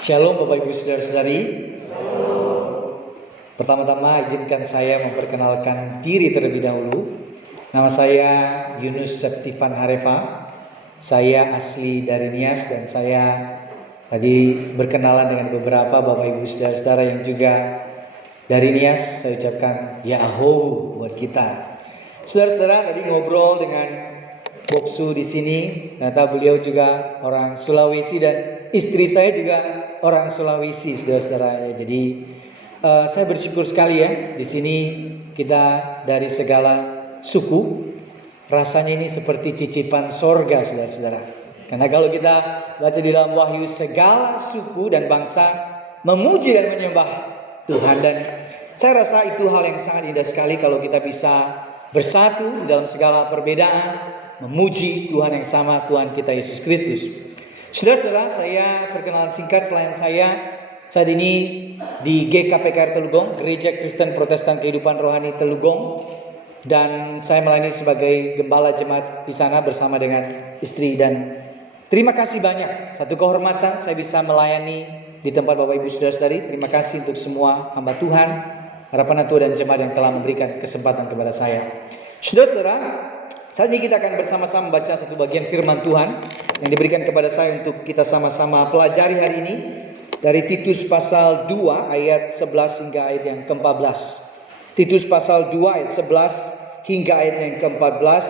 Shalom Bapak Ibu Saudara-saudari. Pertama-tama izinkan saya memperkenalkan diri terlebih dahulu. Nama saya Yunus Septifan Harefa. Saya asli dari Nias dan saya tadi berkenalan dengan beberapa Bapak Ibu Saudara-saudara yang juga dari Nias. Saya ucapkan ya aho buat kita. Saudara-saudara, tadi ngobrol dengan Boksu di sini, ternyata beliau juga orang Sulawesi dan istri saya juga orang Sulawesi, saudara-saudara. Jadi saya bersyukur sekali ya, di sini kita dari segala suku. Rasanya ini seperti cicipan sorga, saudara-saudara. Karena kalau kita baca di dalam Wahyu, segala suku dan bangsa memuji dan menyembah Tuhan. Dan saya rasa itu hal yang sangat indah sekali kalau kita bisa bersatu di dalam segala perbedaan, memuji Tuhan yang sama, Tuhan kita Yesus Kristus. Saudara-saudara, saya perkenalan singkat pelayan saya saat ini di GKPKR Telugong, Gereja Kristen Protestan Kehidupan Rohani Telugong, dan saya melayani sebagai gembala jemaat di sana bersama dengan istri. Dan terima kasih banyak, satu kehormatan saya bisa melayani di tempat Bapak Ibu Saudara-saudari. Terima kasih untuk semua hamba Tuhan, harapan Tuhan dan jemaat yang telah memberikan kesempatan kepada saya. Saudara-saudara, saat ini kita akan bersama-sama membaca satu bagian firman Tuhan yang diberikan kepada saya untuk kita sama-sama pelajari hari ini dari Titus pasal 2 ayat 11 hingga ayat yang ke-14. Titus pasal 2 ayat 11 hingga ayat yang ke-14.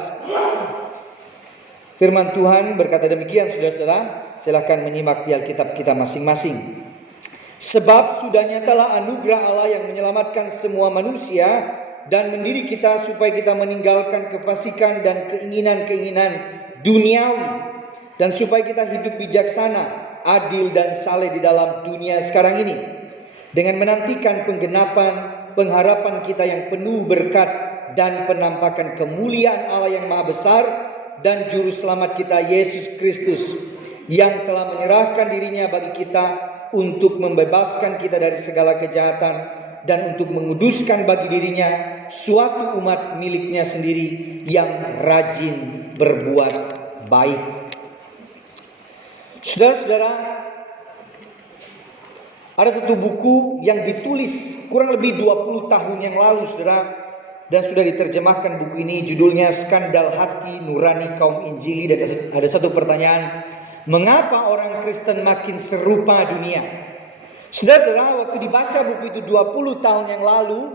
Firman Tuhan berkata demikian, saudara-saudara, silakan menyimak di Alkitab kita masing-masing. Sebab sudah nyatalah anugerah Allah yang menyelamatkan semua manusia dan mendidik kita supaya kita meninggalkan kefasikan dan keinginan-keinginan duniawi, dan supaya kita hidup bijaksana, adil dan saleh di dalam dunia sekarang ini, dengan menantikan penggenapan pengharapan kita yang penuh berkat dan penampakan kemuliaan Allah yang maha besar dan juru selamat kita Yesus Kristus, yang telah menyerahkan dirinya bagi kita untuk membebaskan kita dari segala kejahatan dan untuk menguduskan bagi dirinya suatu umat miliknya sendiri yang rajin berbuat baik. Saudara-saudara, ada satu buku yang ditulis kurang lebih 20 tahun yang lalu, saudara, dan sudah diterjemahkan buku ini. Judulnya Skandal Hati Nurani Kaum Injili. Dan ada satu pertanyaan, mengapa orang Kristen makin serupa dunia? Saudara-saudara, waktu dibaca buku itu 20 tahun yang lalu,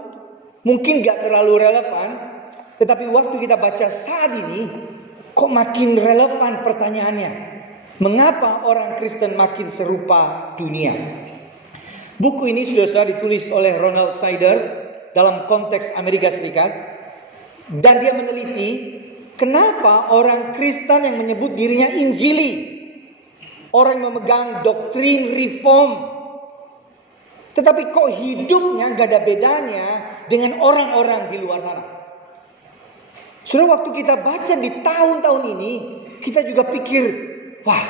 mungkin gak terlalu relevan. Tetapi waktu kita baca saat ini, kok makin relevan pertanyaannya. Mengapa orang Kristen makin serupa dunia? Buku ini saudara-saudara ditulis oleh Ronald Sider dalam konteks Amerika Serikat. Dan dia meneliti kenapa orang Kristen yang menyebut dirinya Injili, orang yang memegang doktrin reform, tetapi kok hidupnya gak ada bedanya dengan orang-orang di luar sana. Saudara, waktu kita baca di tahun-tahun ini, kita juga pikir, wah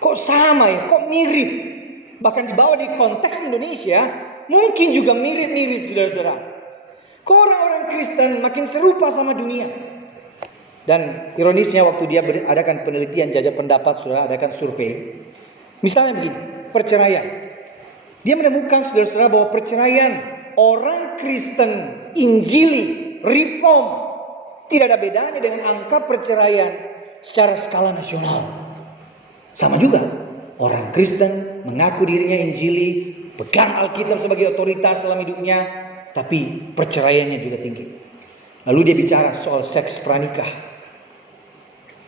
kok sama ya, kok mirip. Bahkan dibawa di konteks Indonesia, mungkin juga mirip-mirip, saudara-saudara. Kok orang-orang Kristen makin serupa sama dunia. Dan ironisnya waktu dia adakan penelitian jajak pendapat, saudara, adakan survei. Misalnya begini, perceraian. Dia menemukan, saudara-saudara, bahwa perceraian orang Kristen Injili Reform tidak ada bedanya dengan angka perceraian secara skala nasional. Sama juga, orang Kristen mengaku dirinya Injili, pegang Alkitab sebagai otoritas dalam hidupnya, tapi perceraiannya juga tinggi. Lalu dia bicara soal seks pranikah,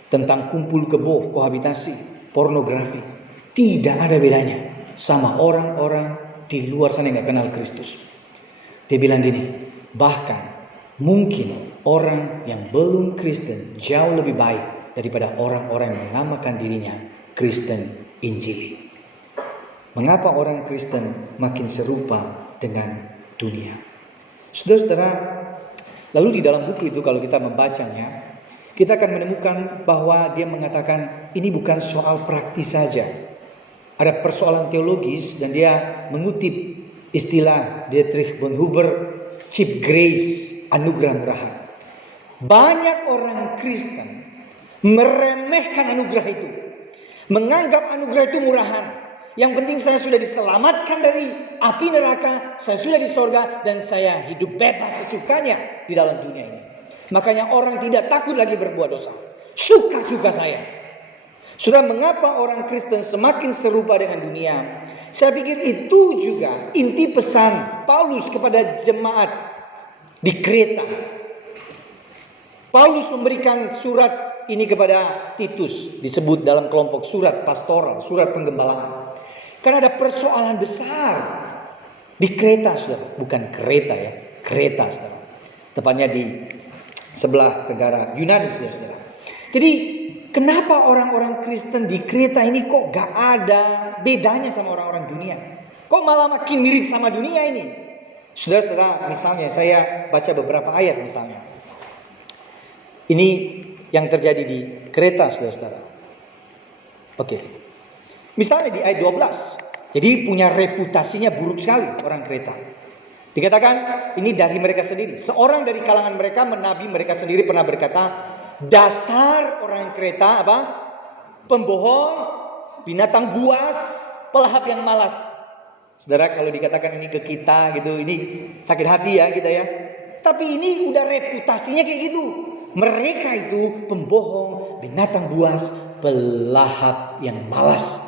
tentang kumpul kebo, kohabitasi, pornografi. Tidak ada bedanya sama orang-orang di luar sana yang gak kenal Kristus. Dia bilang gini, bahkan mungkin orang yang belum Kristen jauh lebih baik daripada orang-orang yang menamakan dirinya Kristen Injili. Mengapa orang Kristen makin serupa dengan dunia? Saudara-saudara, lalu di dalam buku itu kalau kita membacanya, kita akan menemukan bahwa dia mengatakan ini bukan soal praktis saja. Ada persoalan teologis, dan dia mengutip istilah Dietrich Bonhoeffer, cheap grace, anugerah murahan. Banyak orang Kristen meremehkan anugerah itu, menganggap anugerah itu murahan. Yang penting saya sudah diselamatkan dari api neraka, saya sudah di sorga, dan saya hidup bebas sesukanya di dalam dunia ini. Makanya orang tidak takut lagi berbuat dosa. Suka-suka saya. Sudah mengapa orang Kristen semakin serupa dengan dunia? Saya pikir itu juga inti pesan Paulus kepada jemaat di Kreta. Paulus memberikan surat ini kepada Titus, disebut dalam kelompok surat pastoral, surat penggembalaan. Karena ada persoalan besar di Kreta, saudara. Bukan kereta ya, Kreta, saudara. Tepatnya di sebelah negara Yunani, saudara. Jadi kenapa orang-orang Kristen di Kreta ini kok gak ada bedanya sama orang-orang dunia? Kok malah makin mirip sama dunia ini? Saudara-saudara, misalnya saya baca beberapa ayat misalnya. Ini yang terjadi di Kreta, saudara-saudara. Oke. Misalnya di ayat 12. Jadi punya reputasinya buruk sekali orang Kreta. Dikatakan ini dari mereka sendiri. Seorang dari kalangan mereka, menabi mereka sendiri pernah berkata, dasar orang Kreta apa? Pembohong, binatang buas, pelahap yang malas. Saudara, kalau dikatakan ini ke kita gitu, ini sakit hati ya kita ya. Tapi ini udah reputasinya kayak gitu. Mereka itu pembohong, binatang buas, pelahap yang malas.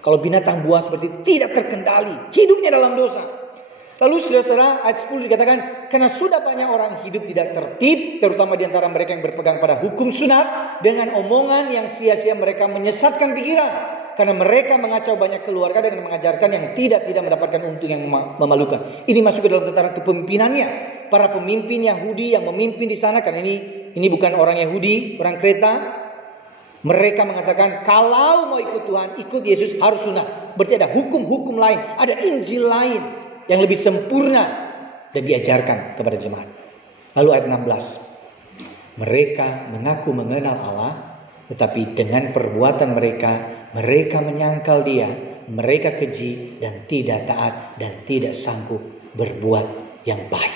Kalau binatang buas berarti tidak terkendali, hidupnya dalam dosa. Lalu saudara-saudara, ayat 10 dikatakan, karena sudah banyak orang hidup tidak tertib, terutama di antara mereka yang berpegang pada hukum sunat, dengan omongan yang sia-sia mereka menyesatkan pikiran. Karena mereka mengacau banyak keluarga dengan mengajarkan yang tidak mendapatkan untung yang memalukan. Ini masuk ke dalam tataran kepemimpinannya. Para pemimpin Yahudi yang memimpin di sana, karena ini bukan orang Yahudi, orang Kreta. Mereka mengatakan kalau mau ikut Tuhan, ikut Yesus harus sunat. Berarti ada hukum-hukum lain, ada Injil lain yang lebih sempurna dan diajarkan kepada jemaat. Lalu ayat 16. Mereka mengaku mengenal Allah, tetapi dengan perbuatan mereka menyangkal Dia, mereka keji dan tidak taat dan tidak sanggup berbuat yang baik.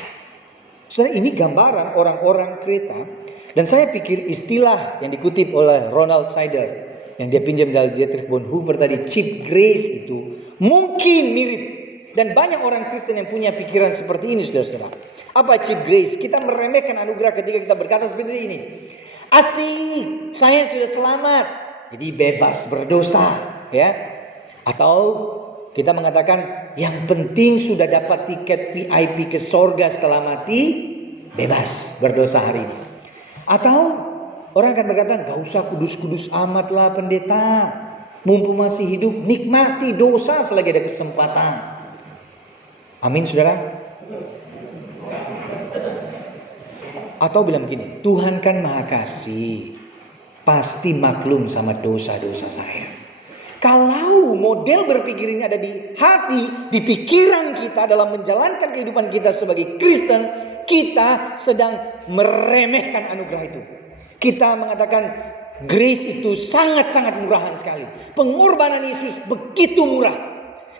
Saudara, ini gambaran orang-orang Kreta. Dan saya pikir istilah yang dikutip oleh Ronald Sider, yang dia pinjam dari Dietrich Bonhoeffer tadi, cheap grace, itu mungkin mirip. Dan banyak orang Kristen yang punya pikiran seperti ini, saudara-saudara. Apa cheap grace? Kita meremehkan anugerah ketika kita berkata seperti ini. Asik, saya sudah selamat, jadi bebas berdosa, ya. Atau kita mengatakan yang penting sudah dapat tiket VIP ke sorga setelah mati, bebas berdosa hari ini. Atau orang akan berkata, gak usah kudus-kudus amat lah pendeta, mumpung masih hidup, nikmati dosa selagi ada kesempatan. Amin, saudara. Atau bilang begini, Tuhan kan maha kasih, pasti maklum sama dosa-dosa saya. Kalau model berpikir ini ada di hati, di pikiran kita dalam menjalankan kehidupan kita sebagai Kristen, kita sedang meremehkan anugerah itu. Kita mengatakan grace itu sangat-sangat murahan sekali. Pengorbanan Yesus begitu murah.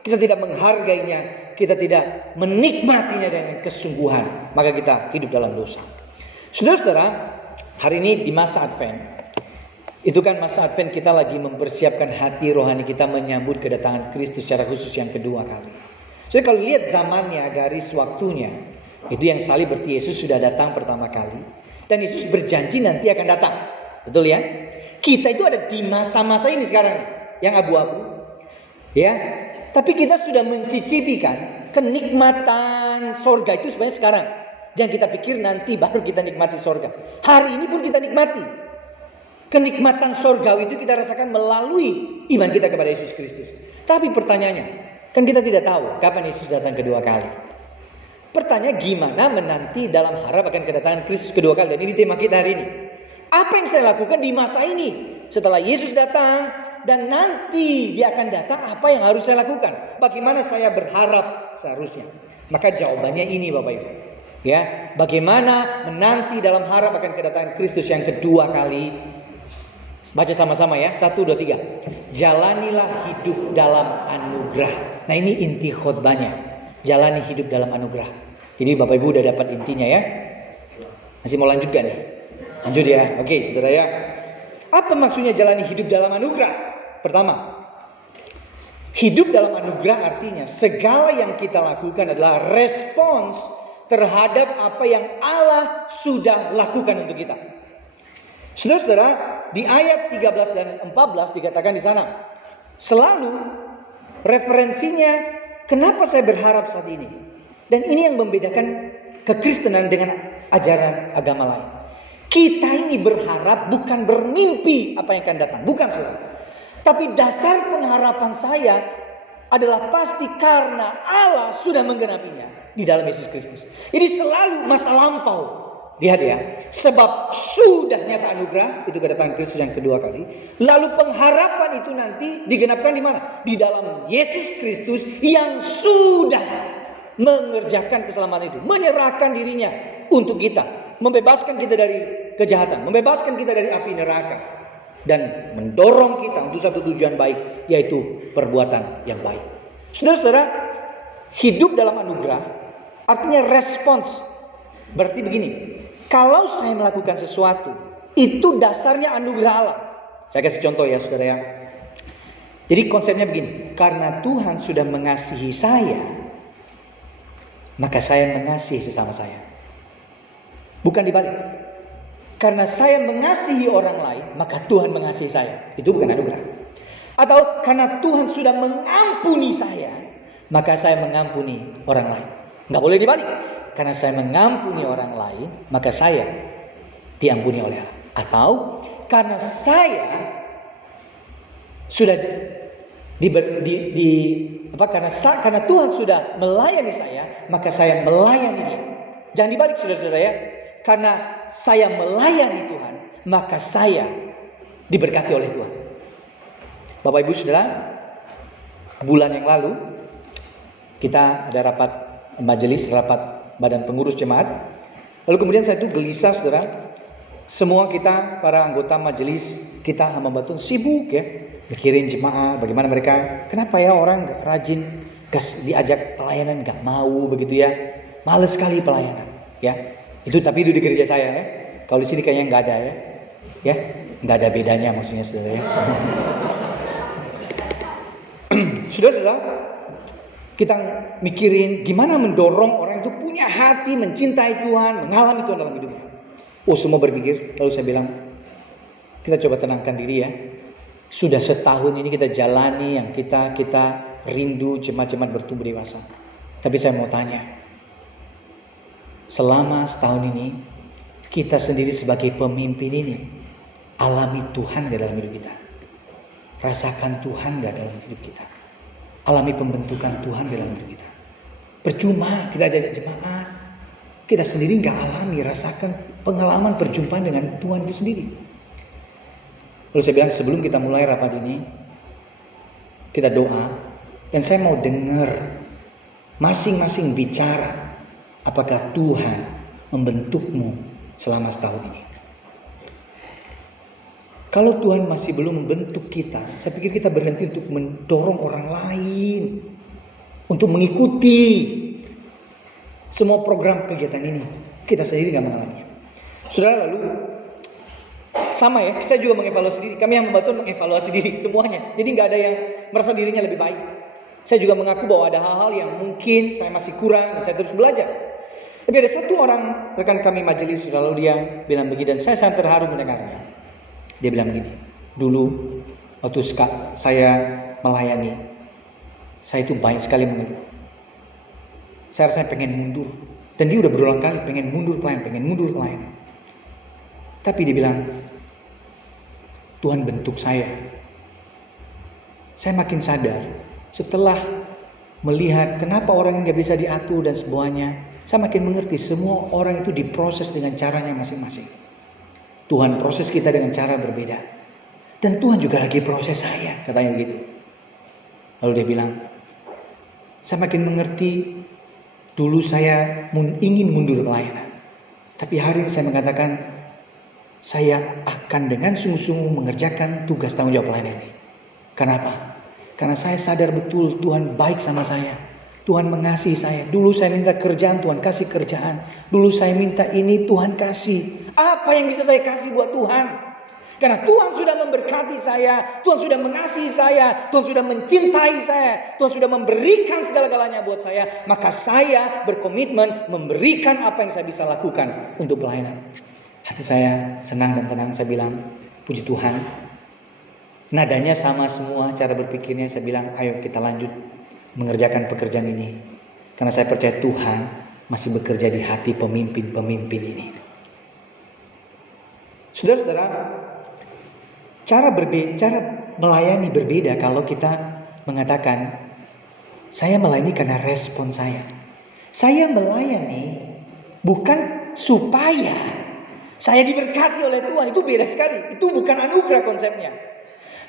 Kita tidak menghargainya, kita tidak menikmatinya dengan kesungguhan. Maka kita hidup dalam dosa. Saudara-saudara, hari ini di masa Advent, itu kan masa Advent kita lagi mempersiapkan hati rohani kita menyambut kedatangan Kristus secara khusus yang kedua kali. Jadi kalau lihat zamannya, garis waktunya, itu yang salib berarti Yesus sudah datang pertama kali. Dan Yesus berjanji nanti akan datang. Betul ya? Kita itu ada di masa-masa ini sekarang nih, yang abu-abu. Ya, tapi kita sudah mencicipi kan kenikmatan sorga itu sebenarnya sekarang. Jangan kita pikir nanti baru kita nikmati sorga. Hari ini pun kita nikmati. Kenikmatan sorgawi itu kita rasakan melalui iman kita kepada Yesus Kristus. Tapi pertanyaannya, kan kita tidak tahu kapan Yesus datang kedua kali. Pertanyaan, gimana menanti dalam harap akan kedatangan Kristus kedua kali? Dan ini tema kita hari ini. Apa yang saya lakukan di masa ini setelah Yesus datang dan nanti Dia akan datang, apa yang harus saya lakukan? Bagaimana saya berharap seharusnya? Maka jawabannya ini Bapak Ibu. Ya, bagaimana menanti dalam harap akan kedatangan Kristus yang kedua kali? Baca sama-sama ya, 1, 2, 3. Jalanilah hidup dalam anugerah. Nah ini inti khotbahnya. Jalani hidup dalam anugerah. Jadi Bapak Ibu udah dapat intinya ya. Masih mau lanjut gak nih? Lanjut ya. Oke, saudara ya. Apa maksudnya jalani hidup dalam anugerah? Pertama, hidup dalam anugerah artinya segala yang kita lakukan adalah respons terhadap apa yang Allah sudah lakukan untuk kita. Saudara-saudara, di ayat 13 dan 14 dikatakan di sana, selalu referensinya kenapa saya berharap saat ini. Dan ini yang membedakan kekristenan dengan ajaran agama lain. Kita ini berharap bukan bermimpi apa yang akan datang. Bukan, saudara. Tapi dasar pengharapan saya adalah pasti karena Allah sudah menggenapinya di dalam Yesus Kristus. Jadi selalu masa lampau. Lihat ya. Sebab sudah nyata anugerah. Itu kedatangan Kristus yang kedua kali. Lalu pengharapan itu nanti digenapkan di mana? Di dalam Yesus Kristus yang sudah mengerjakan keselamatan itu. Menyerahkan dirinya untuk kita. Membebaskan kita dari kejahatan, membebaskan kita dari api neraka, dan mendorong kita untuk satu tujuan baik, yaitu perbuatan yang baik. Saudara-saudara, hidup dalam anugerah artinya respons. Berarti begini, kalau saya melakukan sesuatu, itu dasarnya anugerah Allah. Saya kasih contoh ya, saudara ya. Jadi konsepnya begini, karena Tuhan sudah mengasihi saya, maka saya mengasihi sesama saya. Bukan dibalik. Karena saya mengasihi orang lain, maka Tuhan mengasihi saya. Itu bukan anugerah. Atau karena Tuhan sudah mengampuni saya, maka saya mengampuni orang lain. Nggak boleh dibalik. Karena saya mengampuni orang lain, maka saya diampuni oleh Allah. Atau karena saya sudah karena Tuhan sudah melayani saya, maka saya melayani dia. Jangan dibalik, saudara-saudara ya. Karena saya melayani Tuhan, maka saya diberkati oleh Tuhan. Bapak Ibu Saudara, bulan yang lalu kita ada rapat majelis, rapat badan pengurus jemaat. Lalu kemudian saya itu gelisah, saudara. Semua kita, para anggota majelis, kita hamba batun sibuk ya, mikirin jemaat, bagaimana mereka, kenapa ya orang gak rajin, diajak pelayanan gak mau begitu ya, males sekali pelayanan ya. Tapi itu di gereja saya ya. Kalau di sini kayaknya nggak ada ya, nggak ada bedanya maksudnya, saudara ya. Saudara, kita mikirin gimana mendorong orang itu punya hati mencintai Tuhan, mengalami Tuhan dalam hidupnya. Semua berpikir. Lalu saya bilang, kita coba tenangkan diri ya. Sudah setahun ini kita jalani yang kita rindu jemaat-jemaat bertumbuh dewasa. Tapi saya mau tanya, selama setahun ini, kita sendiri sebagai pemimpin ini, alami Tuhan gak dalam hidup kita? Rasakan Tuhan gak dalam hidup kita? Alami pembentukan Tuhan dalam hidup kita? Percuma kita ajak jemaat, kita sendiri gak alami, rasakan pengalaman perjumpaan dengan Tuhan itu sendiri. Lalu saya bilang, sebelum kita mulai rapat ini, kita doa, dan saya mau dengar masing-masing bicara. Apakah Tuhan membentukmu selama setahun ini? Kalau Tuhan masih belum membentuk kita, saya pikir kita berhenti untuk mendorong orang lain untuk mengikuti semua program kegiatan ini. Kita sendiri gak mengalaminya. Saudara, lalu sama ya, saya juga mengevaluasi diri. Kami yang membantu mengevaluasi diri semuanya. Jadi gak ada yang merasa dirinya lebih baik. Saya juga mengaku bahwa ada hal-hal yang mungkin saya masih kurang dan saya terus belajar. Tapi ada satu orang rekan kami majelis, lalu dia bilang begini, dan saya sangat terharu mendengarnya. Dia bilang begini, dulu waktu saya melayani, saya itu banyak sekali mengeluh. Saya rasanya pengen mundur. Dan dia udah berulang kali pengen mundur pelayanan. Tapi dia bilang, Tuhan bentuk saya. Saya makin sadar setelah melihat kenapa orang yang gak bisa diatur dan semuanya. Saya makin mengerti semua orang itu diproses dengan caranya masing-masing. Tuhan proses kita dengan cara berbeda. Dan Tuhan juga lagi proses saya, katanya begitu. Lalu dia bilang, saya makin mengerti, dulu saya ingin mundur pelayanan. Tapi hari ini saya mengatakan, saya akan dengan sungguh-sungguh mengerjakan tugas tanggung jawab pelayanan ini. Kenapa? Karena saya sadar betul Tuhan baik sama saya. Tuhan mengasihi saya. Dulu saya minta kerjaan, Tuhan kasih kerjaan. Dulu saya minta ini, Tuhan kasih. Apa yang bisa saya kasih buat Tuhan? Karena Tuhan sudah memberkati saya, Tuhan sudah mengasihi saya, Tuhan sudah mencintai saya, Tuhan sudah memberikan segala-galanya buat saya. Maka saya berkomitmen memberikan apa yang saya bisa lakukan untuk pelayanan. Hati saya senang dan tenang. Saya bilang, puji Tuhan. Nadanya sama semua, cara berpikirnya. Saya bilang, ayo kita lanjut mengerjakan pekerjaan ini. Karena saya percaya Tuhan masih bekerja di hati pemimpin-pemimpin ini. Saudara-saudara, cara melayani berbeda kalau kita mengatakan, saya melayani karena respon saya. Saya melayani bukan supaya saya diberkati oleh Tuhan. Itu beda sekali. Itu bukan anugerah konsepnya.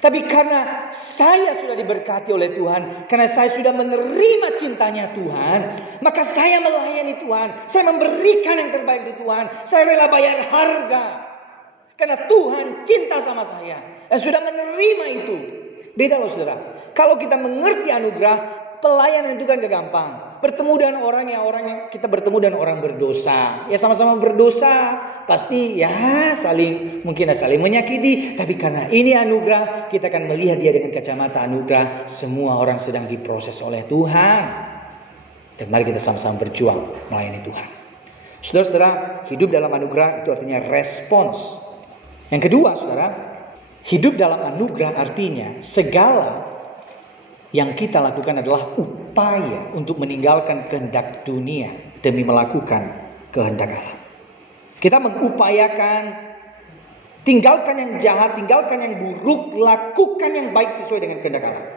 Tapi karena saya sudah diberkati oleh Tuhan, karena saya sudah menerima cintanya Tuhan, maka saya melayani Tuhan. Saya memberikan yang terbaik untuk Tuhan. Saya rela bayar harga. Karena Tuhan cinta sama saya dan sudah menerima itu. Beda loh saudara. Kalau kita mengerti anugerah, pelayanan itu kan gampang. Bertemu dengan orang yang kita bertemu dengan orang berdosa. Ya sama-sama berdosa. Pasti ya mungkin saling menyakiti. Tapi karena ini anugerah, kita akan melihat dia dengan kacamata anugerah. Semua orang sedang diproses oleh Tuhan. Dan mari kita sama-sama berjuang melayani Tuhan. Saudara-saudara, hidup dalam anugerah itu artinya respons. Yang kedua, saudara, hidup dalam anugerah artinya segala yang kita lakukan adalah upaya untuk meninggalkan kehendak dunia demi melakukan kehendak Allah. Kita mengupayakan tinggalkan yang jahat, tinggalkan yang buruk, lakukan yang baik sesuai dengan kehendak Allah.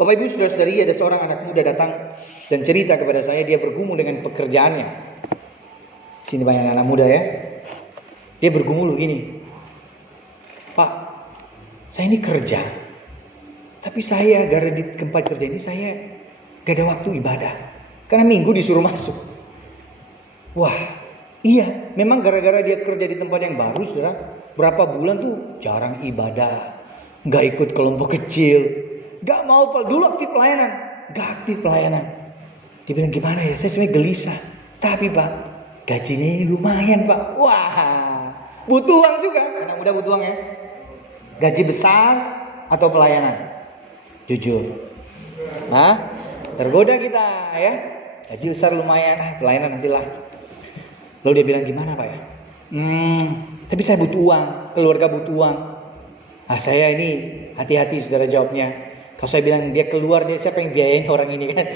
Bapak Ibu saudara-saudari, ada seorang anak muda datang dan cerita kepada saya, dia bergumul dengan pekerjaannya. Sini banyak anak muda ya. Dia bergumul begini, Pak, saya ini kerja, tapi saya gara di tempat kerja ini saya gak ada waktu ibadah, karena minggu disuruh masuk. Wah, iya, memang gara-gara dia kerja di tempat yang baru, saudara, berapa bulan tuh jarang ibadah, gak ikut kelompok kecil, gak mau, dulu aktif pelayanan, gak aktif pelayanan. Dia bilang, gimana ya, saya sebenarnya gelisah, tapi Pak, gajinya lumayan Pak. Wah, butuh uang juga. Anak muda butuh uang ya. Gaji besar atau pelayanan? Jujur. Tergoda kita ya. Gaji besar lumayan, pelayanan nantilah. Lalu dia bilang, gimana Pak ya? Tapi saya butuh uang, keluarga butuh uang. Saya ini hati-hati saudara jawabnya. Kalau saya bilang dia keluar, dia siapa yang biayain orang ini kan?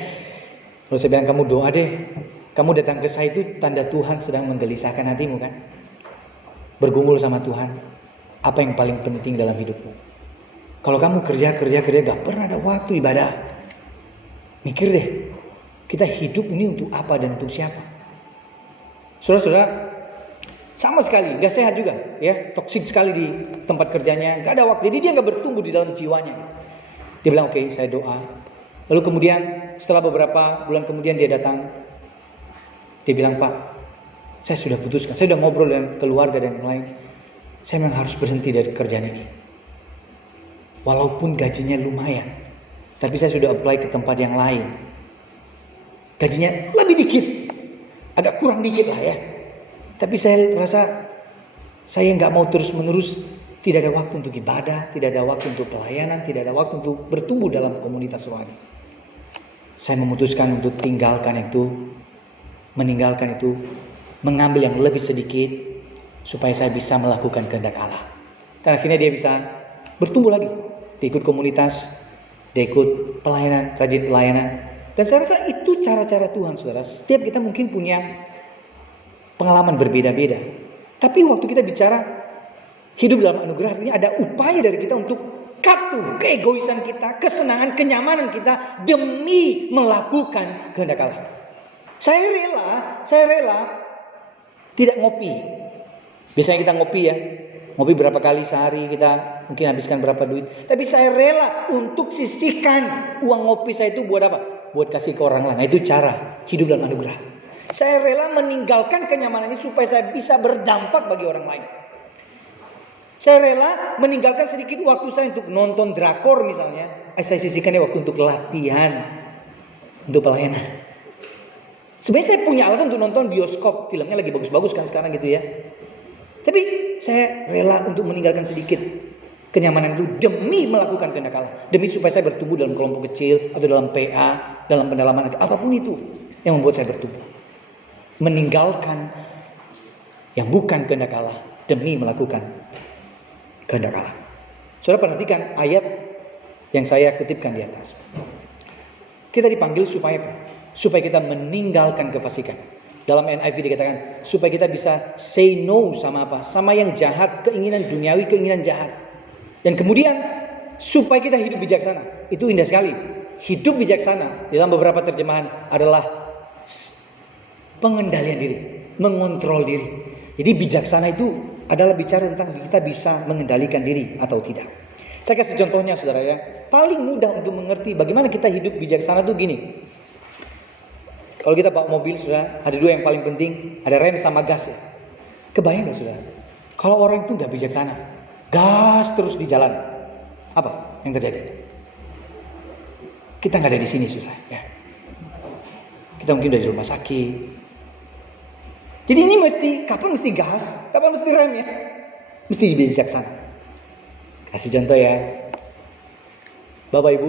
Lalu saya bilang, kamu doa deh. Kamu datang ke saya itu tanda Tuhan sedang menggelisahkan hatimu kan? Bergumul sama Tuhan. Apa yang paling penting dalam hidupmu? Kalau kamu kerja gak pernah ada waktu ibadah. Mikir deh. Kita hidup ini untuk apa dan untuk siapa? Saudara-saudara, sama sekali gak sehat juga ya. Toksik sekali di tempat kerjanya. Gak ada waktu. Jadi dia gak bertumbuh di dalam jiwanya. Dia bilang, oke, saya doa. Lalu kemudian setelah beberapa bulan kemudian dia datang. Dia bilang, Pak, saya sudah putuskan, saya sudah ngobrol dengan keluarga dan yang lain. Saya memang harus berhenti dari kerjaan ini. Walaupun gajinya lumayan, tapi saya sudah apply ke tempat yang lain. Gajinya lebih dikit, agak kurang dikit lah ya. Tapi saya rasa saya nggak mau terus-menerus. Tidak ada waktu untuk ibadah, tidak ada waktu untuk pelayanan, tidak ada waktu untuk bertumbuh dalam komunitas rohani. Saya memutuskan untuk meninggalkan itu, mengambil yang lebih sedikit supaya saya bisa melakukan kehendak Allah. Dan akhirnya dia bisa bertumbuh lagi. Dia ikut komunitas, dia ikut pelayanan, rajin pelayanan. Dan saya rasa itu cara-cara Tuhan, saudara. Setiap kita mungkin punya pengalaman berbeda-beda. Tapi waktu kita bicara hidup dalam anugerah, artinya ada upaya dari kita untuk cut keegoisan kita, kesenangan, kenyamanan kita demi melakukan kehendak Allah. Saya rela tidak ngopi. Biasanya kita ngopi ya. Ngopi berapa kali sehari, kita mungkin habiskan berapa duit. Tapi saya rela untuk sisihkan uang ngopi saya itu buat apa? Buat kasih ke orang lain. Nah, itu cara hidup dalam anugerah. Saya rela meninggalkan kenyamanan ini supaya saya bisa berdampak bagi orang lain. Saya rela meninggalkan sedikit waktu saya untuk nonton drakor misalnya. Saya sisihkan waktu untuk latihan. untuk pelayanan. Sebenarnya saya punya alasan untuk nonton bioskop, filmnya lagi bagus-bagus kan sekarang gitu ya. Tapi saya rela untuk meninggalkan sedikit kenyamanan itu demi melakukan kehendak Allah, demi supaya saya bertumbuh dalam kelompok kecil atau dalam PA, dalam pendalaman nanti, apapun itu yang membuat saya bertumbuh. Meninggalkan yang bukan kehendak Allah demi melakukan kehendak Allah. Saudara perhatikan ayat yang saya kutipkan di atas. Kita dipanggil supaya apa? Supaya kita meninggalkan kefasikan. Dalam NIV dikatakan supaya kita bisa say no sama apa? Sama yang jahat, keinginan duniawi, keinginan jahat. Dan kemudian supaya kita hidup bijaksana. Itu indah sekali. Hidup bijaksana dalam beberapa terjemahan adalah pengendalian diri, mengontrol diri. Jadi bijaksana itu adalah bicara tentang kita bisa mengendalikan diri atau tidak. Saya kasih contohnya saudara ya. Paling mudah untuk mengerti bagaimana kita hidup bijaksana itu gini. Kalau kita bawa mobil saudara, ada dua yang paling penting, ada rem sama gas ya. Kebayang gak saudara? Kalau orang itu gak bijaksana, gas terus di jalan, apa yang terjadi? Kita gak ada di sini saudara ya. Kita mungkin udah di rumah sakit. Jadi ini kapan mesti gas, kapan mesti rem ya? Mesti bijaksana. Kasih contoh ya. Bapak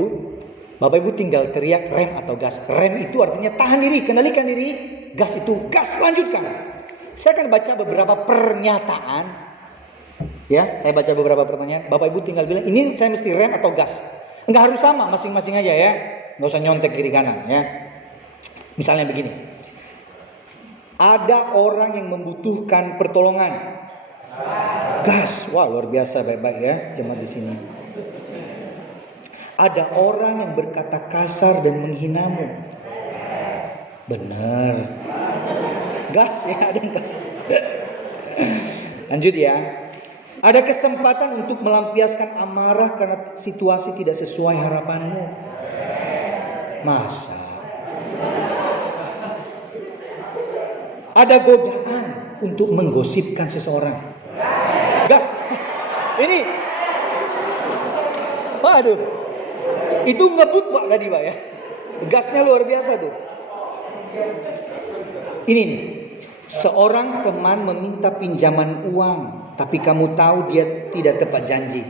Ibu tinggal teriak rem atau gas. Rem itu artinya tahan diri, kendalikan diri. Gas itu gas, lanjutkan. Saya akan baca beberapa pernyataan. Ya, saya baca beberapa pertanyaan. Bapak Ibu tinggal bilang, ini saya mesti rem atau gas. Enggak harus sama, masing-masing aja ya. Enggak usah nyontek kiri kanan ya. Misalnya begini. Ada orang yang membutuhkan pertolongan. Gas. Wah, luar biasa baik-baik ya jemaat di sini. Ada orang yang berkata kasar dan menghinamu. Benar. Gas ya, ada yang kasar. Lanjut ya. Ada kesempatan untuk melampiaskan amarah karena situasi tidak sesuai harapanmu. Masa? Ada godaan untuk menggosipkan seseorang. Gas. Ini. Waduh. Itu ngebut Pak tadi Pak ya. Gasnya luar biasa tuh. Ini nih. Seorang teman meminta pinjaman uang, tapi kamu tahu dia tidak tepat janji.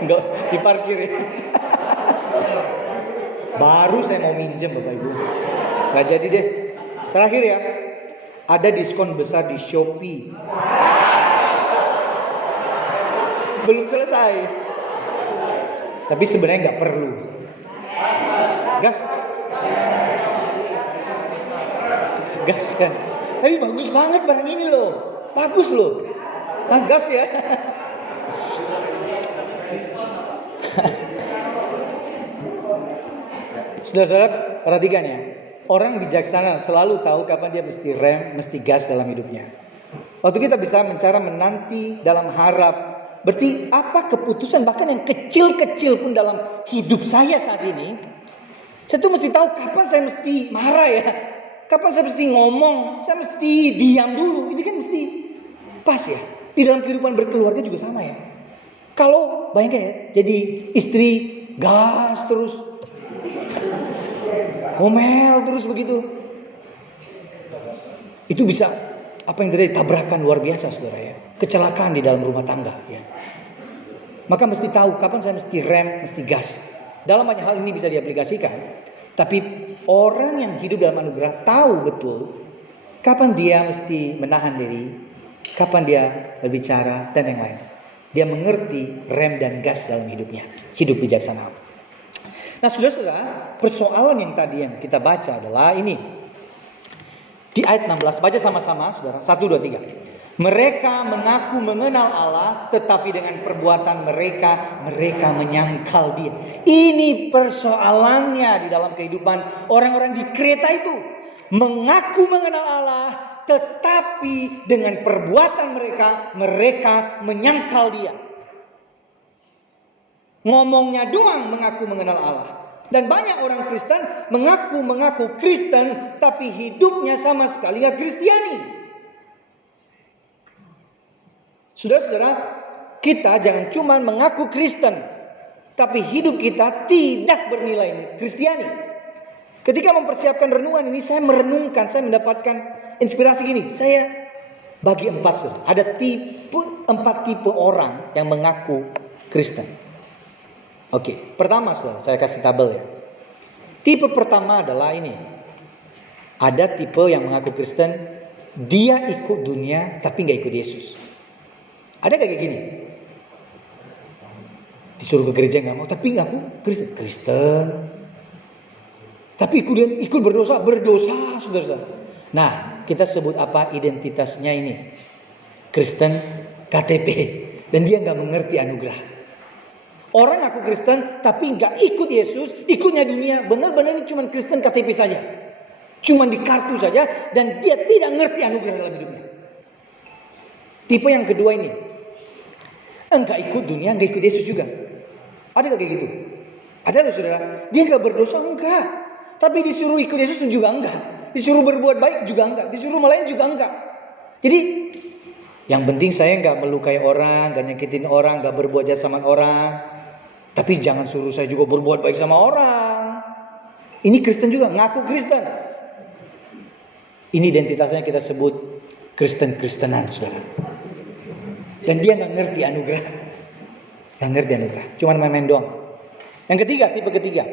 Enggak diparkirin. Baru saya mau minjem Bapak Ibu. Gak jadi deh. Terakhir ya. Ada diskon besar di Shopee. Belum selesai. Tapi sebenarnya gak perlu. Gas. Gas kan. Tapi bagus banget barang ini loh. Bagus loh. Nah, gas ya. Saudara-saudara perhatikan ya. Orang bijaksana selalu tahu kapan dia mesti rem, mesti gas dalam hidupnya. Waktu kita bisa mencara menanti dalam harap. Berarti apa keputusan bahkan yang kecil-kecil pun dalam hidup saya saat ini. Saya tuh mesti tahu kapan saya mesti marah ya. Kapan saya mesti ngomong. Saya mesti diam dulu. Ini kan mesti pas ya. Di dalam kehidupan berkeluarga juga sama ya. Kalau bayangkan ya. Jadi istri gas terus. Ngomel terus begitu. Itu bisa apa yang terjadi, tabrakan luar biasa saudara ya. Kecelakaan di dalam rumah tangga ya. Maka mesti tahu kapan saya mesti rem, mesti gas. Dalam banyak hal ini bisa diaplikasikan. Tapi orang yang hidup dalam anugerah tahu betul kapan dia mesti menahan diri, kapan dia berbicara dan yang lain. Dia mengerti rem dan gas dalam hidupnya. Hidup bijaksana. Nah saudara-saudara, persoalan yang tadi yang kita baca adalah ini. Di ayat 16, baca sama-sama saudara. 1, 2, 3. Mereka mengaku mengenal Allah, tetapi dengan perbuatan mereka menyangkal dia. Ini persoalannya di dalam kehidupan orang-orang di Kreta itu. Mengaku mengenal Allah, tetapi dengan perbuatan mereka menyangkal dia. Ngomongnya doang mengaku mengenal Allah. Dan banyak orang Kristen mengaku Kristen, tapi hidupnya sama sekali gak Kristiani. Saudara-saudara, kita jangan cuma mengaku Kristen, tapi hidup kita tidak bernilai Kristiani. Ketika mempersiapkan renungan ini, saya merenungkan, saya mendapatkan inspirasi gini. Saya bagi 4 saudara. Ada 4 tipe orang yang mengaku Kristen. Oke, pertama saudara, saya kasih tabel ya. Tipe pertama adalah ini. Ada tipe yang mengaku Kristen, dia ikut dunia tapi gak ikut Yesus. Ada kayak gini? Disuruh ke gereja gak mau, tapi ngaku Kristen. Tapi ikut berdosa saudara. Nah, kita sebut apa identitasnya ini? Kristen KTP. Dan dia gak mengerti anugerah. Orang ngaku Kristen tapi gak ikut Yesus, ikutnya dunia. Benar-benar ini cuma Kristen KTP saja. Cuma di kartu saja. Dan dia tidak ngerti anugerah dalam hidupnya. Tipe yang kedua ini. Enggak ikut dunia, enggak ikut Yesus juga. Ada gak kayak gitu? Ada loh saudara. Dia gak berdosa, enggak. Tapi disuruh ikut Yesus juga enggak. Disuruh berbuat baik juga enggak. Disuruh melayani juga enggak. Jadi yang penting saya enggak melukai orang, enggak nyakitin orang, enggak berbuat jahat sama orang. Tapi jangan suruh saya juga berbuat baik sama orang. Ini Kristen juga, ngaku Kristen. Ini identitasnya kita sebut Kristen-Kristenan saudara. Dan dia gak ngerti anugerah. Gak ngerti anugerah. Cuma main-main doang. Yang ketiga, tipe ketiga.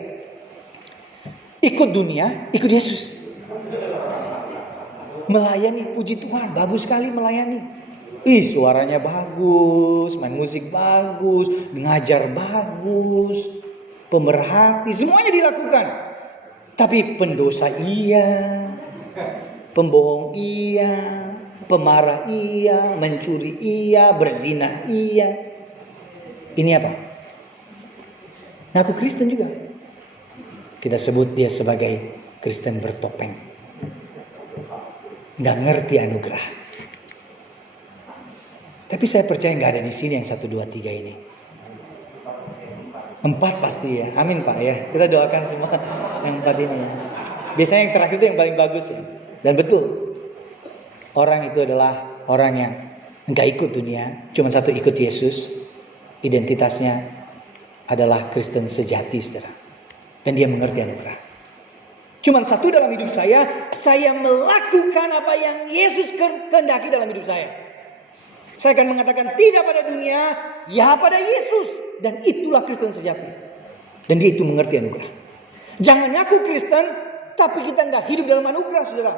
Ikut dunia, ikut Yesus. Melayani, puji Tuhan. Bagus sekali melayani. Suaranya bagus. Main musik bagus. Ngajar bagus. Pemerhati. Semuanya dilakukan. Tapi pendosa iya. Pembohong iya. Pemarah iya, mencuri iya, berzina iya. Ini apa? Ngaku Kristen juga. Kita sebut dia sebagai Kristen bertopeng. Gak ngerti anugerah. Tapi saya percaya gak ada di sini yang 1, 2, 3 ini. 4 pasti ya. Amin Pak ya. Kita doakan semua yang 4 ini ya. Biasanya yang terakhir itu yang paling bagus ya. Dan betul. Orang itu adalah orang yang enggak ikut dunia, cuma satu ikut Yesus. Identitasnya adalah Kristen sejati, saudara. Dan dia mengerti anugerah. Cuma satu dalam hidup saya melakukan apa yang Yesus kehendaki dalam hidup saya. Saya akan mengatakan tidak pada dunia, ya pada Yesus. Dan itulah Kristen sejati. Dan dia itu mengerti anugerah. Jangan ngaku Kristen, tapi kita enggak hidup dalam anugerah, saudara.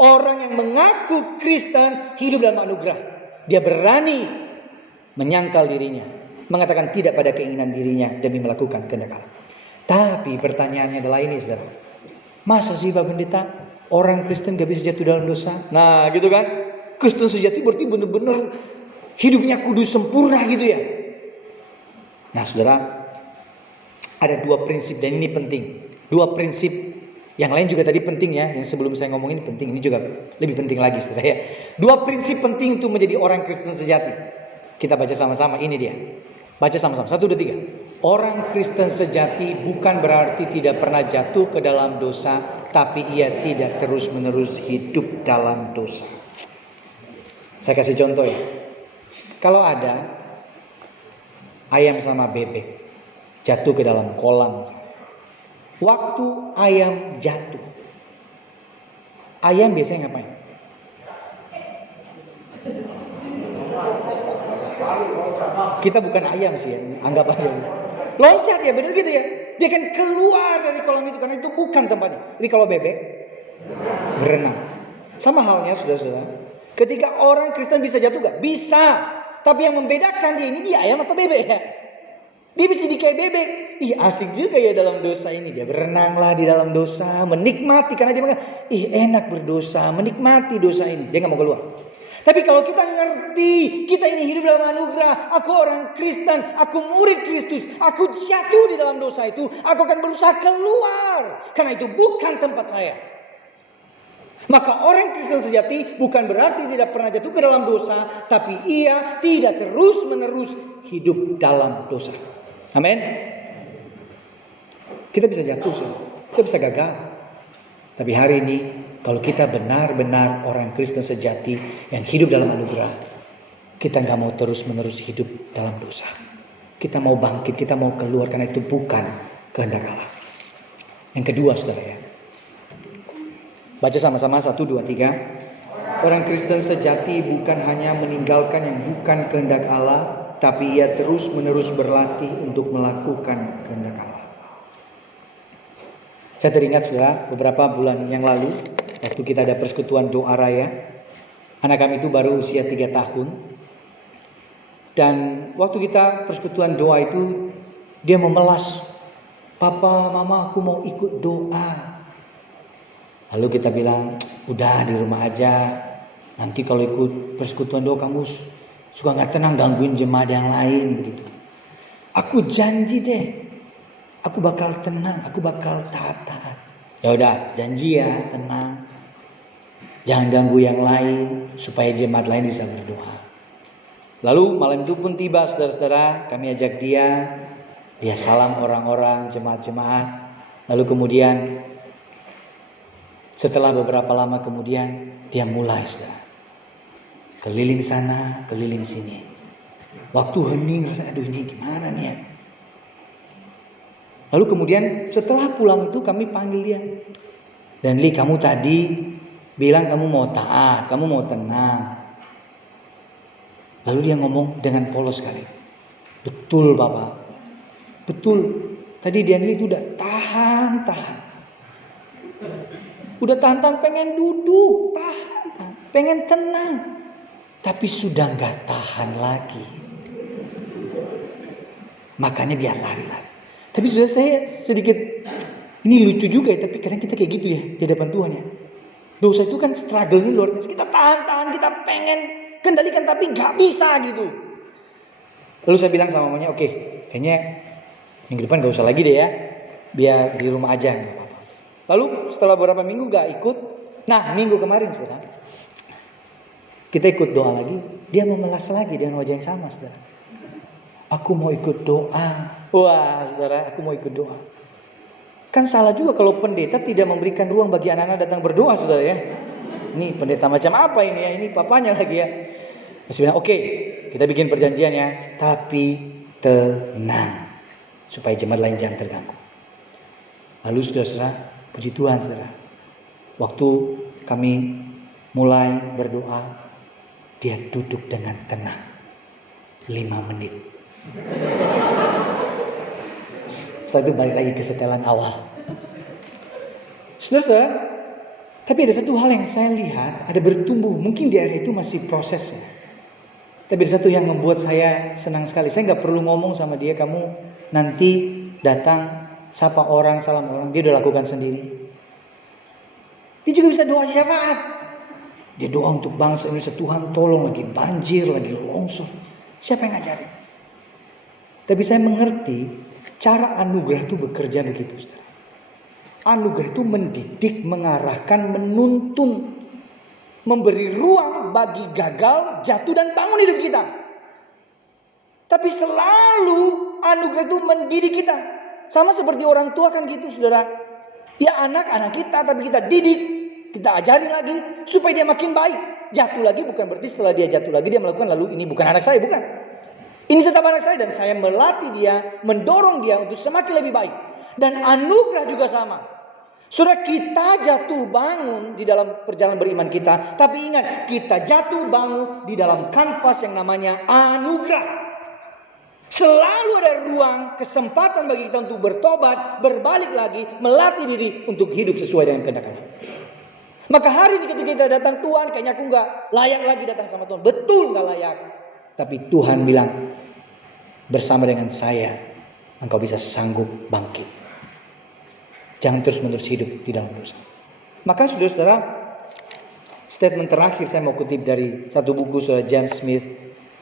Orang yang mengaku Kristen hidup dalam anugerah. Dia berani menyangkal dirinya. Mengatakan tidak pada keinginan dirinya demi melakukan kehendak Allah. Tapi pertanyaannya adalah ini saudara. Masa sih Pak Pendeta orang Kristen gak bisa jatuh dalam dosa? Nah gitu kan. Kristen sejati berarti benar-benar hidupnya kudus sempurna gitu ya. Nah saudara. Ada 2 prinsip dan ini penting. 2 prinsip. Yang lain juga tadi penting ya. Yang sebelum saya ngomongin penting. Ini juga lebih penting lagi saudara ya. 2 prinsip penting untuk menjadi orang Kristen sejati. Kita baca sama-sama. Ini dia. Baca sama-sama. 1, 2, 3. Orang Kristen sejati bukan berarti tidak pernah jatuh ke dalam dosa. Tapi ia tidak terus-menerus hidup dalam dosa. Saya kasih contoh ya. Kalau ada ayam sama bebek jatuh ke dalam kolam. Waktu ayam jatuh, ayam biasanya ngapain? Kita bukan ayam sih ya, anggap aja. Loncat ya, benar gitu ya. Dia kan keluar dari kolam itu karena itu bukan tempatnya. Jadi kalau bebek berenang. Sama halnya saudara-saudara. Ketika orang Kristen bisa jatuh gak? Bisa. Tapi yang membedakan dia ini dia ayam atau bebek ya. Dia bisa kayak bebek. Asik juga ya dalam dosa ini. Dia berenanglah di dalam dosa. Menikmati. Karena dia mengatakan, enak berdosa. Menikmati dosa ini. Dia gak mau keluar. Tapi kalau kita ngerti. Kita ini hidup dalam anugerah. Aku orang Kristen. Aku murid Kristus. Aku jatuh di dalam dosa itu. Aku akan berusaha keluar. Karena itu bukan tempat saya. Maka orang Kristen sejati bukan berarti tidak pernah jatuh ke dalam dosa. Tapi ia tidak terus menerus hidup dalam dosa. Amin. Kita bisa jatuh, kita bisa gagal. Tapi hari ini, kalau kita benar-benar orang Kristen sejati yang hidup dalam anugerah, kita nggak mau terus-menerus hidup dalam dosa. Kita mau bangkit, kita mau keluar, karena itu bukan kehendak Allah. Yang kedua, saudara ya. Baca sama-sama 1, 2, 3. Orang Kristen sejati bukan hanya meninggalkan yang bukan kehendak Allah, tapi ia terus-menerus berlatih untuk melakukan kehendak Allah. Saya teringat, saudara, beberapa bulan yang lalu, waktu kita ada persekutuan doa raya, anak kami itu baru usia 3 tahun. Dan waktu kita persekutuan doa itu, dia memelas, "Papa, Mama, aku mau ikut doa." Lalu kita bilang, "Udah di rumah aja. Nanti kalau ikut persekutuan doa kamu suka gak tenang, gangguin jemaat yang lain." Begitu. "Aku janji deh, aku bakal tenang, aku bakal taat." Ya udah, janji ya, tenang. Jangan ganggu yang lain supaya jemaat lain bisa berdoa. Lalu malam itu pun tiba, saudara-saudara, kami ajak dia salam orang-orang, jemaat-jemaat. Lalu kemudian setelah beberapa lama kemudian dia mulai, saudara, keliling sana, keliling sini. Waktu hening, rasanya aduh ini gimana nih ya. Lalu kemudian setelah pulang itu kami panggil dia. "Dan Li, kamu tadi bilang kamu mau taat, kamu mau tenang." Lalu dia ngomong dengan polos sekali, "Betul, Bapak. Betul. Tadi Li itu udah tahan. Udah tahan, pengen duduk, tahan, pengen tenang. Tapi sudah gak tahan lagi. Makanya dia lari-lari." Tapi sudah saya sedikit, ini lucu juga ya, tapi kadang kita kayak gitu ya di hadapan Tuhan ya. Dosa itu kan struggle-nya luar biasa. Kita tahan, kita pengen kendalikan tapi gak bisa gitu. Lalu saya bilang sama mamanya, "Oke, kayaknya minggu depan gak usah lagi deh ya. Biar di rumah aja, gak apa-apa." Lalu setelah beberapa minggu gak ikut. Nah, minggu kemarin, saudara, kita ikut doa lagi. Dia memelas lagi dengan wajah yang sama, saudara. "Aku mau ikut doa." Wah, saudara, aku mau ikut doa. Kan salah juga kalau pendeta tidak memberikan ruang bagi anak-anak datang berdoa, saudara ya. Ini pendeta macam apa ini ya? Ini papanya lagi ya. Masih bilang, "Oke, kita bikin perjanjian ya. Tapi tenang. Supaya jemaat lain jangan terganggu." Lalu saudara, puji Tuhan, saudara, waktu kami mulai berdoa, dia duduk dengan tenang 5 menit. Setelah itu balik lagi ke setelan awal. Saudara, tapi ada satu hal yang saya lihat, ada bertumbuh. Mungkin di area itu masih prosesnya. Tapi ada satu yang membuat saya senang sekali. Saya gak perlu ngomong sama dia, "Kamu nanti datang, sapa orang, salam orang." Dia udah lakukan sendiri. Dia juga bisa doa syafaat. Dia doa untuk bangsa Indonesia, "Tuhan tolong, lagi banjir, lagi longsor." Siapa yang ngajarin? Tapi saya mengerti cara anugerah itu bekerja begitu, saudara. Anugerah itu mendidik, mengarahkan, menuntun, memberi ruang bagi gagal, jatuh dan bangun hidup kita. Tapi selalu anugerah itu mendidik kita. Sama seperti orang tua kan gitu, saudara. Ya anak-anak kita, tapi kita didik, kita ajari lagi supaya dia makin baik. Jatuh lagi bukan berarti setelah dia jatuh lagi dia melakukan lalu ini bukan anak saya, bukan. Ini tetap anak saya dan saya melatih dia, mendorong dia untuk semakin lebih baik. Dan anugerah juga sama. Saudara, kita jatuh bangun di dalam perjalanan beriman kita. Tapi ingat, kita jatuh bangun di dalam kanvas yang namanya anugerah. Selalu ada ruang, kesempatan bagi kita untuk bertobat, berbalik lagi, melatih diri untuk hidup sesuai dengan kehendak Allah. Maka hari ini ketika kita datang, "Tuhan, kayaknya aku gak layak lagi datang sama Tuhan." Betul gak layak. Tapi Tuhan bilang, "Bersama dengan saya, engkau bisa sanggup bangkit." Jangan terus-menerus hidup di dalam dosa. Maka saudara-saudara, statement terakhir saya mau kutip dari satu buku saudara James Smith.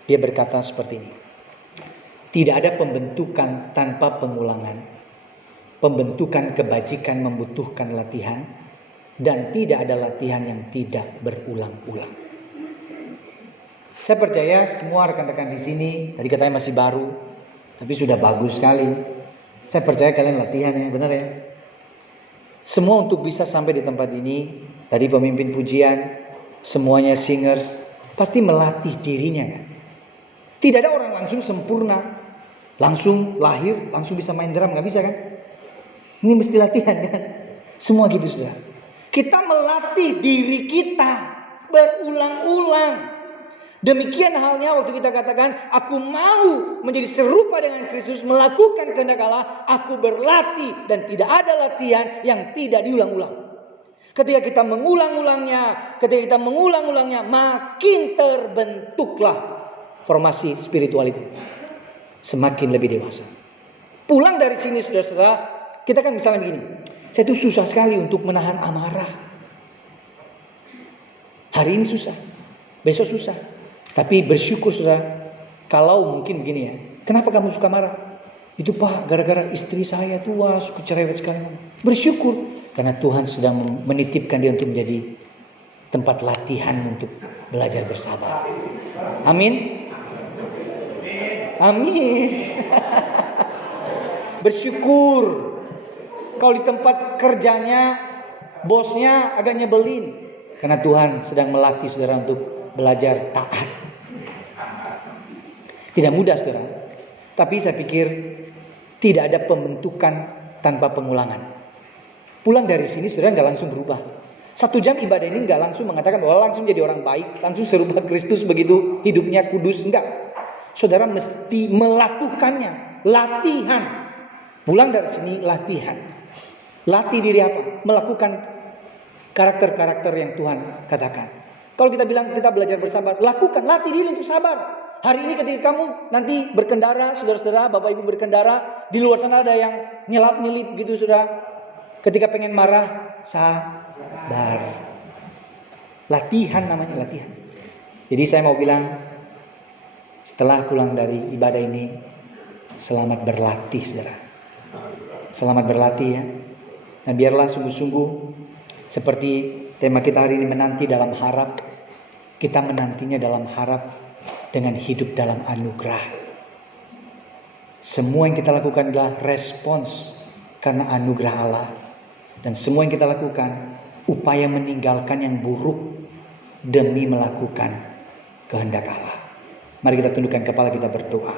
Dia berkata seperti ini. "Tidak ada pembentukan tanpa pengulangan. Pembentukan kebajikan membutuhkan latihan. Dan tidak ada latihan yang tidak berulang-ulang." Saya percaya semua rekan-rekan di sini, tadi katanya masih baru, tapi sudah bagus sekali. Saya percaya kalian latihan ya, benar ya. Semua untuk bisa sampai di tempat ini, tadi pemimpin pujian, semuanya singers, pasti melatih dirinya kan. Tidak ada orang langsung sempurna, langsung lahir, langsung bisa main drum, nggak bisa kan? Ini mesti latihan kan? Semua gitu sudah. Kita melatih diri kita berulang-ulang. Demikian halnya waktu kita katakan, aku mau menjadi serupa dengan Kristus, melakukan kehendak Allah, aku berlatih dan tidak ada latihan yang tidak diulang-ulang. Ketika kita mengulang-ulangnya, makin terbentuklah formasi spiritual itu. Semakin lebih dewasa. Pulang dari sini saudara-saudara, kita kan misalnya begini, saya tuh susah sekali untuk menahan amarah. Hari ini susah, besok susah. Tapi bersyukur saudara, kalau mungkin begini ya, kenapa kamu suka marah? Itu Pak, gara-gara istri saya tuh suka cerewet sekali. Bersyukur, karena Tuhan sedang menitipkan dia untuk menjadi tempat latihan untuk belajar bersabar. Amin. Amin. Bersyukur. Kalau di tempat kerjanya, bosnya agak nyebelin, karena Tuhan sedang melatih saudara untuk belajar taat. Tidak mudah saudara, tapi saya pikir tidak ada pembentukan tanpa pengulangan. Pulang dari sini saudara nggak langsung berubah. 1 jam ibadah ini nggak langsung mengatakan bahwa langsung jadi orang baik, langsung serupa Kristus begitu hidupnya kudus, enggak. Saudara mesti melakukannya, latihan. Pulang dari sini latihan. Latih diri apa? Melakukan karakter-karakter yang Tuhan katakan. Kalau kita bilang kita belajar bersabar, lakukan, latih diri untuk sabar. Hari ini ketika kamu nanti berkendara, saudara-saudara, bapak ibu berkendara, di luar sana ada yang nyelap-nyelip gitu saudara. Ketika pengen marah, sabar. Latihan namanya, latihan. Jadi saya mau bilang, setelah pulang dari ibadah ini, selamat berlatih saudara. Selamat berlatih ya. Nah biarlah sungguh-sungguh seperti tema kita hari ini, menanti dalam harap. Kita menantinya dalam harap dengan hidup dalam anugerah. Semua yang kita lakukan adalah respons karena anugerah Allah. Dan semua yang kita lakukan upaya meninggalkan yang buruk demi melakukan kehendak Allah. Mari kita tundukkan kepala, kita berdoa.